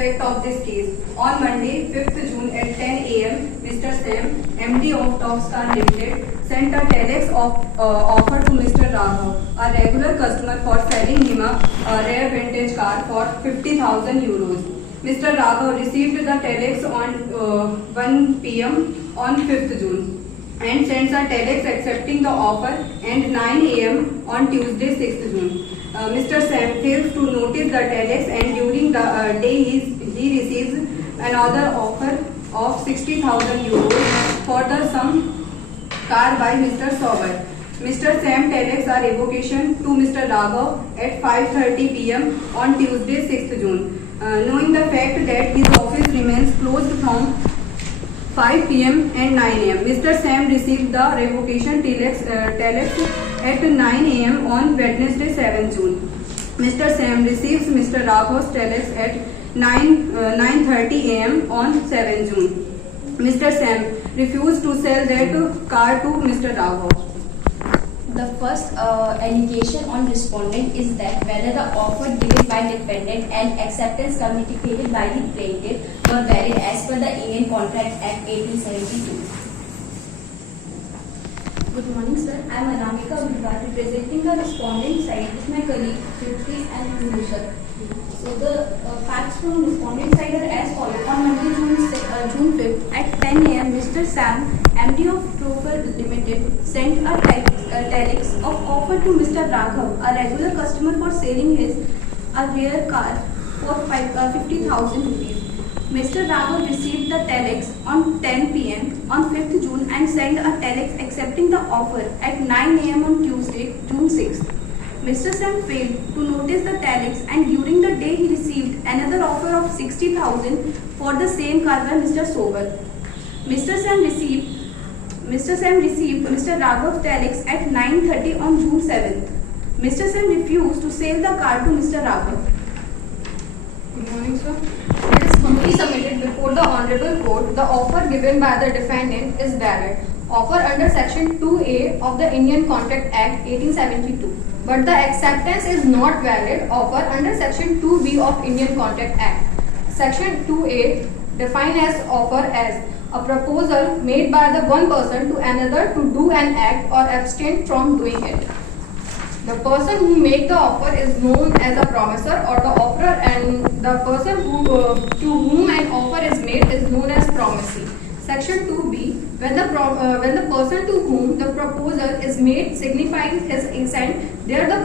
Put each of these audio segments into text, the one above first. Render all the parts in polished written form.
fact of this case. On Monday, 5th June at 10 a.m., Mr. Sam, MD of Topstar Limited, sent a telex offer to Mr. Raghav, a regular customer, for selling him a rare vintage car for 50,000 euros. Mr. Raghav received the telex on 1 p.m. on 5th June and sends a telex accepting the offer at 9 a.m. on Tuesday, 6th June. Mr. Sam fails to notice the telex, and during the day he receives another offer of 60,000 euros for the same car by Mr. Sauber. Mr. Sam telex a revocation to Mr. Raghav at 5:30 p.m. on Tuesday, 6th June. Knowing the fact that his office remains closed from 5 p.m. and 9 a.m., Mr. Sam received the revocation telex at 9 a.m. on Wednesday, 7 June. Mr. Sam receives Mr. Raghav's telex at 9:30 a.m. on 7 June. Mr. Sam refused to sell that car to Mr. Raghav. The first allegation on respondent is that whether the offer given by defendant and acceptance communicated by the plaintiff were valid as per the Indian Contract Act 1872. Good morning, sir. I am Anamika Gupta, representing the respondent side with my colleague Tripti and Nushat. So the facts from respondent side are as follows. On Monday, June 5th at 10 a.m., Mr. Sam, MD of Trofer Limited, sent a telex of offer to Mr. Raghav, a regular customer, for selling his a rare car for 50,000 rupees. Mr. Raghav received the telex on 10 p.m. on 5th June and sent a telex accepting the offer at 9 a.m. on Tuesday, June 6th. Mr. Sam failed to notice the telex, and during the day he received another offer of 60,000 for the same car by Mr. Sobel. Mr. Sam received Mr. Raghav's telex at 9:30 on June 7th. Mr. Sam refused to sell the car to Mr. Raghav. Good morning, sir. It is humbly submitted before the Honorable Court. The offer given by the defendant is valid. Offer under Section 2A of the Indian Contract Act 1872. But the acceptance is not valid offer under Section 2B of Indian Contract Act. Section 2A defines as offer as a proposal made by the one person to another to do an act or abstain from doing it. The person who makes the offer is known as a promisor or the offerer, and the person to whom an offer is made is known as promisee. Section 2B, when the person to whom the proposal is made signifies his assent, there the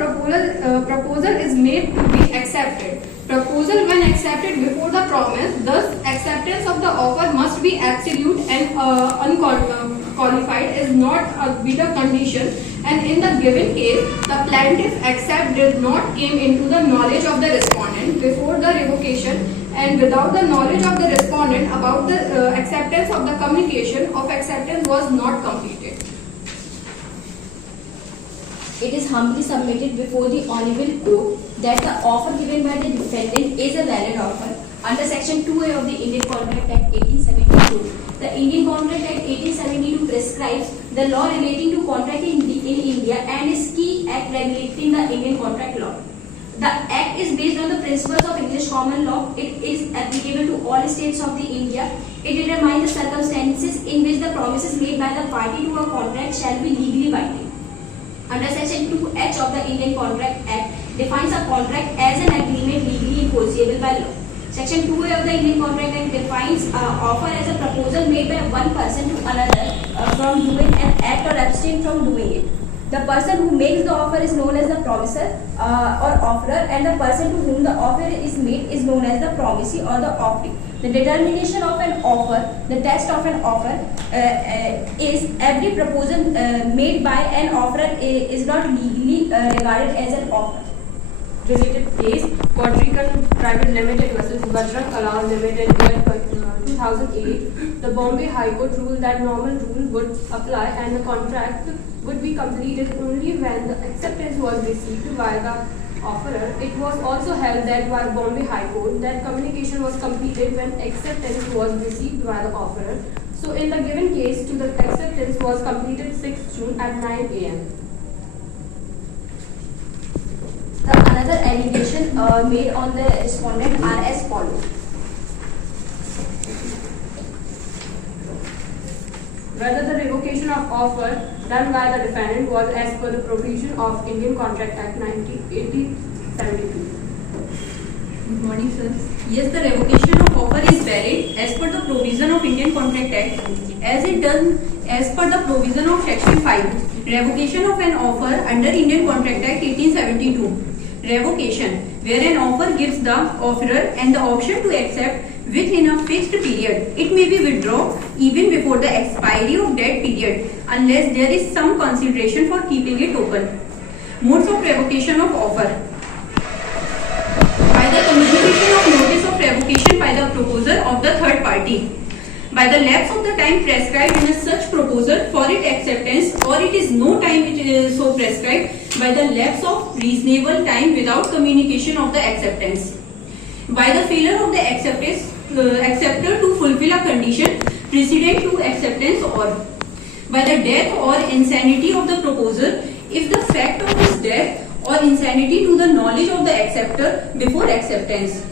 proposal is made to be accepted. Proposal when accepted before the promise, thus acceptance of the offer must be absolute and unqualified, is not be the condition, and in the given case, the plaintiff accept did not came into the knowledge of the respondent before the revocation, and without the knowledge of the respondent about the acceptance of the communication of acceptance was not completed. It is humbly submitted before the Honorable Court that the offer given by the defendant is a valid offer under Section 2A of the Indian Contract Act 1872. The Indian Contract Act 1872 prescribes the law relating to contract in India and is key act regulating the Indian contract law. The Act is based on the principles of English common law. It is applicable to all states of the India. It determines the circumstances in which the promises made by the party to a contract shall be legally binding. Under Section 2H of the Indian Contract Act defines a contract as an agreement legally enforceable by law. Section 2A of the Indian Contract Act defines offer as a proposal made by one person to another from doing an act or abstain from doing it. The person who makes the offer is known as the promisor or offerer, and the person to whom the offer is made is known as the promisee or the offering. The determination of an offer, the test of an offer is every proposal made by an offerer is not legally regarded as an offer. Related case, Quadrican Private Limited versus Bajrang Alal Limited, year 2008. The Bombay High Court ruled that normal rule would apply and the contract would be completed only when the acceptance was received by the offerer. It was also held that by Bombay High Court that communication was completed when acceptance was received by the offerer. So in the given case, the acceptance was completed 6 June at 9 a.m. The another allegation made on the respondent are as follows. whether the revocation of offer done by the defendant was as per the provision of Indian Contract Act 1872. Good morning, sir. Yes, the revocation of offer is valid as per the provision of Indian Contract Act as per the provision of Section 5. Revocation of an offer under Indian Contract Act 1872. Revocation, where an offer gives the offerer and the option to accept within a fixed period. It may be withdrawn even before the expiry of that period unless there is some consideration for keeping it open. Modes of revocation of offer. By the communication of notice of revocation by the proposer of the third party. By the lapse of the time prescribed in a such proposal for its acceptance, or it is no time which is so prescribed, by the lapse of reasonable time without communication of the acceptance. By the failure of the acceptor to fulfill a condition precedent to acceptance, or by the death or insanity of the proposer if the fact of his death or insanity to the knowledge of the acceptor before acceptance.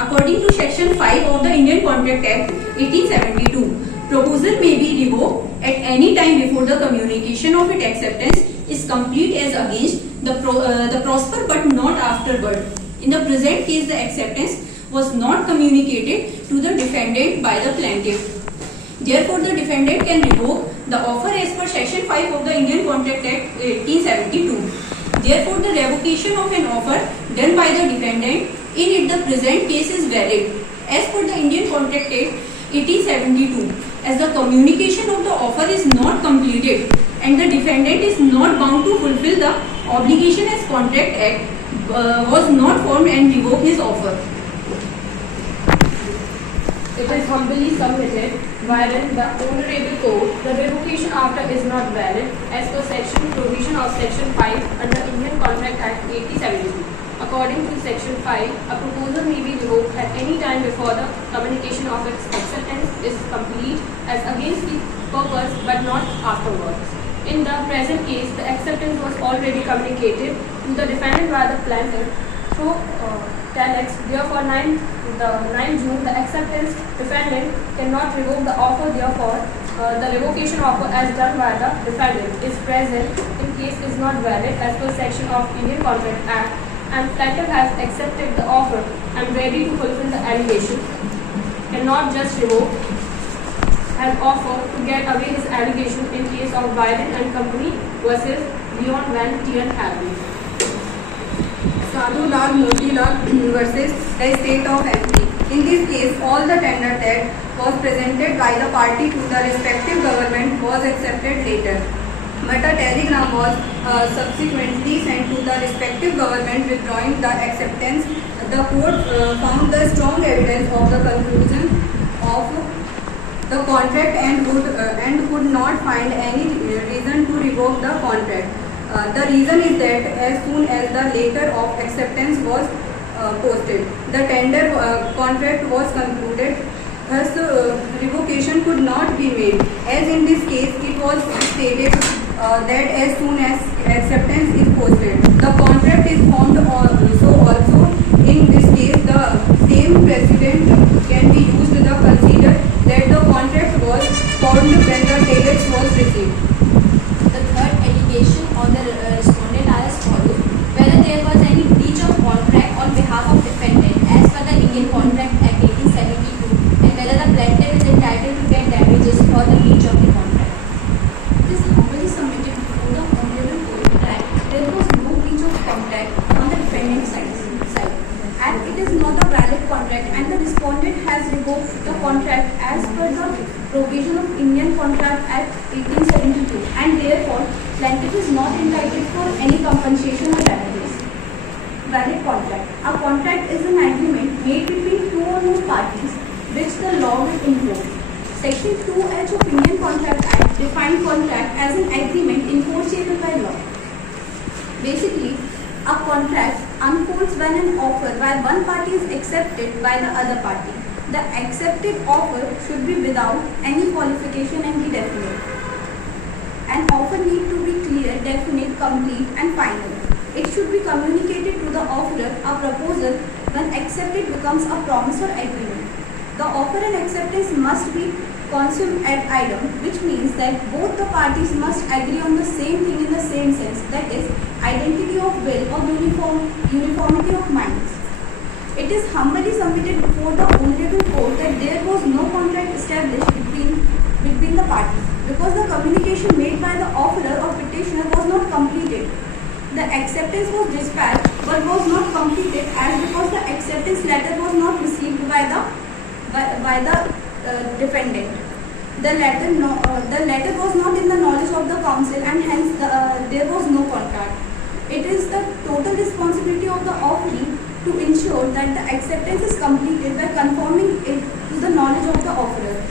According to Section 5 of the Indian Contract Act 1872, proposal may be revoked at any time before the communication of its acceptance is complete as against the prosper but not afterward. In the present case, the acceptance was not communicated to the defendant by the plaintiff. Therefore, the defendant can revoke the offer as per Section 5 of the Indian Contract Act 1872. Therefore, the revocation of an offer done by the defendant in the present case is valid as per the Indian Contract Act 1872, as the communication of the offer is not completed and the defendant is not bound to fulfill the obligation as Contract Act was not formed and revoke his offer. It is humbly submitted wherein the Honorable Court, the revocation after is not valid as per provision of Section 5 under Indian Contract Act 1872. According to Section 5, a proposal may be revoked at any time before the communication of its acceptance is complete as against the purpose but not afterwards. In the present case, the acceptance was already communicated to the defendant by the plaintiff through telex. Therefore, 9 June, the acceptance defendant cannot revoke the offer. Therefore, the revocation offer as done by the defendant is present in case is not valid as per section of Indian Contract Act, and plaintiff has accepted the offer and ready to fulfill the allegation, cannot just revoke an offer to get away his allegation in case of Biden and Company versus Leon Van Tieren Abbey. Sadhu Lal Moti Lal versus the state of MP. In this case, all the tender that was presented by the party to the respective government was accepted later. But a telegram was subsequently sent to the respective government withdrawing the acceptance. The court found the strong evidence of the conclusion of the contract and could not find any reason to revoke the contract. The reason is that as soon as the letter of acceptance was posted, the tender contract was concluded. Thus, revocation could not be made. As in this case, it was stated that as soon as acceptance is posted, the contract is formed. Also, in this case, the same precedent can be used to consider that the contract was formed when the telex was received. The third allegation on the respondent are as follows: whether there was any breach of contract on behalf of defendant as per the Indian Contract Act 1872, and whether the plaintiff is entitled to get damages for the breach of the contract. It is humbly submitted before the Honorable Court that there was no breach of contract on the defendant's side, and it is not a valid contract, and the respondent has revoked the contract as per the provision of Indian Contract Act 1872, and therefore plaintiff is not entitled for any compensation or damages. Valid contract. A contract is an agreement made between two or more parties which the law will enforce. Section 2H of Indian Contract Act defines contract as an agreement enforceable by law. Basically, a contract unfolds when an offer by one party is accepted by the other party. The accepted offer should be without any qualification and be definite. An offer need to be clear, definite, complete and final. It should be communicated to the offerer. A proposal, when accepted, becomes a promise or agreement. The offer and acceptance must be consum ad idem, which means that both the parties must agree on the same thing in the same sense, that is, identity of will or uniformity of minds. It is humbly submitted before the Honorable Court that there was no contract established between the parties, because the communication made by the offerer or petitioner was not completed. The acceptance was dispatched but was not completed, as because the acceptance letter was not received by the defendant. The letter was not in the knowledge of the counsel, and hence there was no contract. It is the total responsibility of the offeree to ensure that the acceptance is completed by conforming it to the knowledge of the offerer.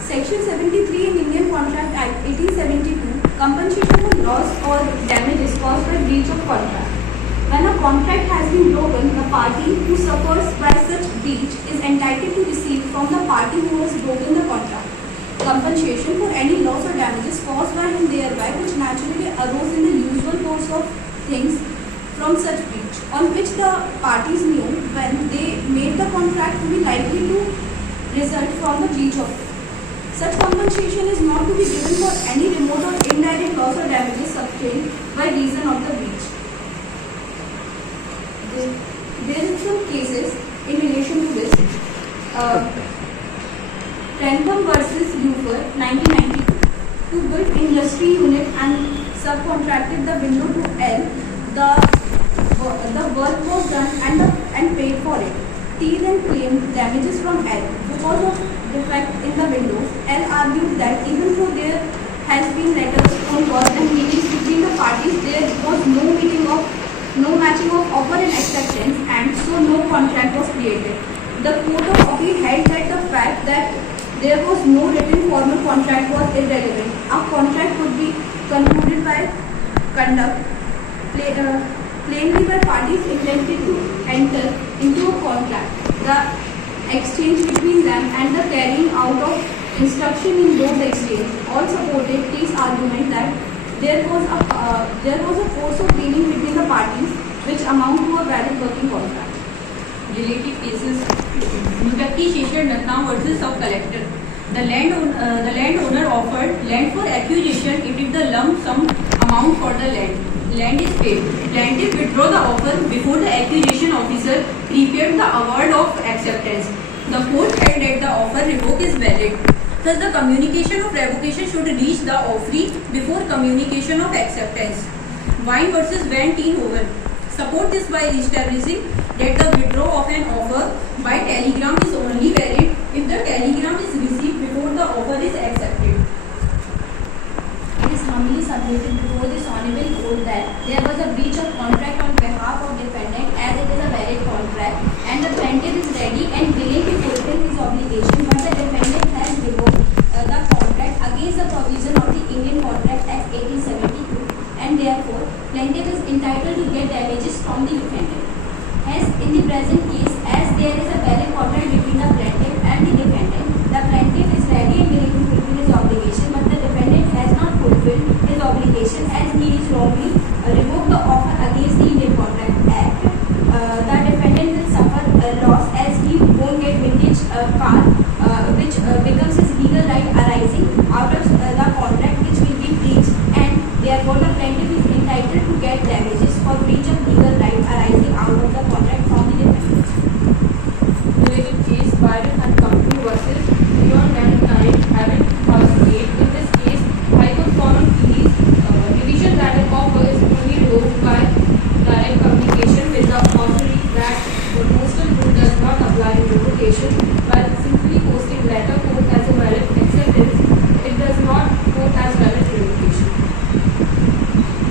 Section 73 in Indian Contract Act 1872, compensation for loss or damages caused by breach of contract. When a contract has been broken, the party who suffers by such breach is entitled to receive from the party who has broken the contract compensation for any loss or damages caused by him thereby, which naturally arose in the usual course of things from such breach, on which the parties knew when they made the contract to be likely to result from the breach of it. Such compensation is not to be given for any remote or indirect loss or damages sustained by reason of the breach. There are some cases in relation to this. Trentham versus Ufer, 1992. To build industry unit and subcontracted the window to L, the work was done and paid for it. T then claimed damages from L because of defect in the windows. L argued that even though there has been letters from work and meetings between the parties, there was no matching of offer and acceptance, and so no contract was created. The Court of Appeal held that the fact that there was no written formal contract was irrelevant. A contract could be concluded by conduct, plainly by parties intended to enter into a contract. The exchange between them and the carrying out of instruction in those exchange all supported T's argument that there was a force of dealing between the parties which amount to a valid working contract. Related cases: Nutakki Sheshar Natna versus Sub-Collector. The landowner offered land for acquisition if the lump sum amount for the land is paid. Plaintiff withdraw the offer before the acquisition officer prepared the award of acceptance. The court held that the offer revoke is valid. Thus, the communication of revocation should reach the offeree before communication of acceptance. Wine versus Van Teenhoven. Support this by establishing that the withdrawal of an offer by telegram is only valid if the telegram is received before the offer is accepted. It is humbly submitted before this honorable court that there was a breach of contract on behalf of defendant, as it is a valid contract, and the plaintiff is ready and willing to fulfill his obligation, but the defendant has revoked the contract against the provision of the Indian Contract Act 1872, and therefore plaintiff is entitled to get damages from the defendant. Hence, in the present case, as there is a valid contract between the plaintiff and the defendant, the plaintiff is ready and willing to fulfill his obligation, but the defendant has not fulfilled his obligation as he is wrongly revoked the offer against the Indian Contract Act. The defendant will suffer loss as he won't get vintage car, which becomes his legal right arising out of the contract, which will be breached, and therefore the plaintiff is entitled to get damages for breach of legal right arising out of the contract from the defendant. Related case: Byron and Company versus Beyond Mankind, having first date. In this case, High Court found on Keys division that an offer is only revoked by direct communication with the authority, that the postal rule does not apply to revocation, while simply posting letter quote as a valid acceptance, it does not quote as valid revocation.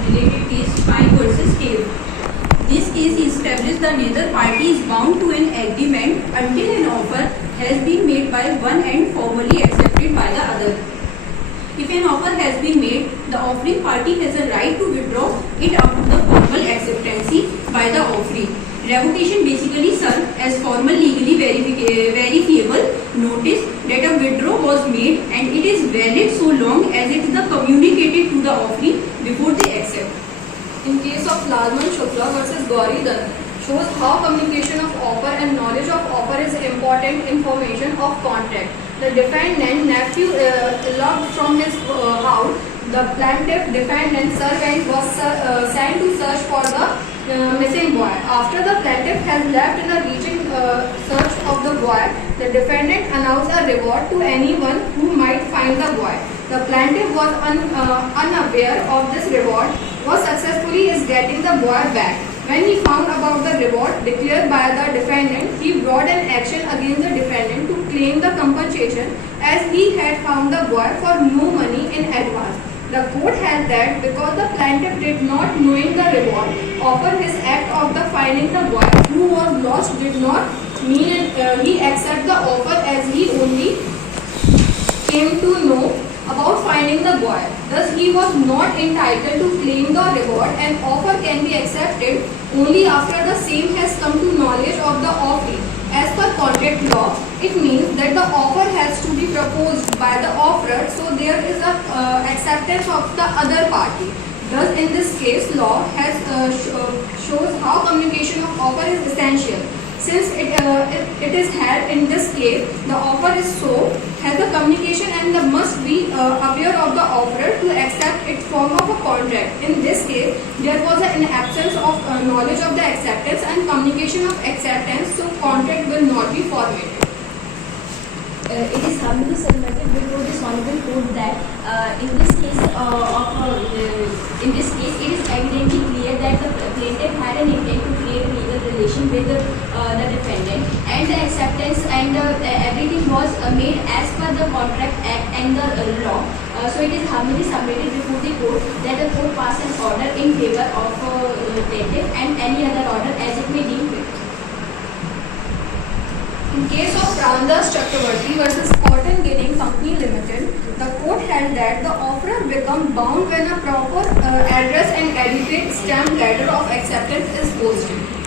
Related case: Pine versus Cave. This case established that neither party is bound to an agreement until an offer has been made by one and formally accepted by the other. If an offer has been made, the offering party has a right to withdraw it up to the formal acceptance by the offeree. Revocation basically serves as formal legally verifiable notice that a withdrawal was made, and it is valid so long as it is communicated to the offeree before they accept. In case of Lalman Shukla versus Gauri Dutt, shows how communication of offer and knowledge of offer is important information of contract. the defendant nephew locked from his house. The plaintiff defendant servant was sent to search for the missing boy. After the plaintiff has left in a reaching search of the boy, the defendant announced a reward to anyone who might find the boy. The plaintiff was unaware of this reward, was successfully is getting the boy back. When he found about the reward declared by the defendant, he brought an action against the defendant to claim the compensation as he had found the boy for no money in advance. The court held that because the plaintiff did not knowing the reward offer, his act of the finding the boy who was lost did not mean he accept the offer as he only came to know about finding the boy. Thus, he was not entitled to claim the reward, and offer can be accepted only after the same has come to knowledge of the offering. As per contract law, it means that the offer has to be proposed by the offerer, so there is a acceptance of the other party. Thus, in this case, law has shows how communication of offer is essential. Since it is had in this case, the offer is so has the communication and the must be aware of the offerer to accept it form of a contract. In this case, there was an absence of knowledge of the acceptance and communication of acceptance, so contract will not be formulated. It is humbly submitted before this honorable court that in this case it is evidently clear that the plaintiff had an intent to create a legal relation with the defendant, and the acceptance and everything was made as per the contract act and the law. So it is humbly submitted before the court that the court pass an order in favor of plaintiff and any other order as it may deem fit. In case of Ramdas Chakravarti versus Cotton Ginning Company Limited, the court held that the offerer become bound when a proper address and adequate stamp letter of acceptance is posted.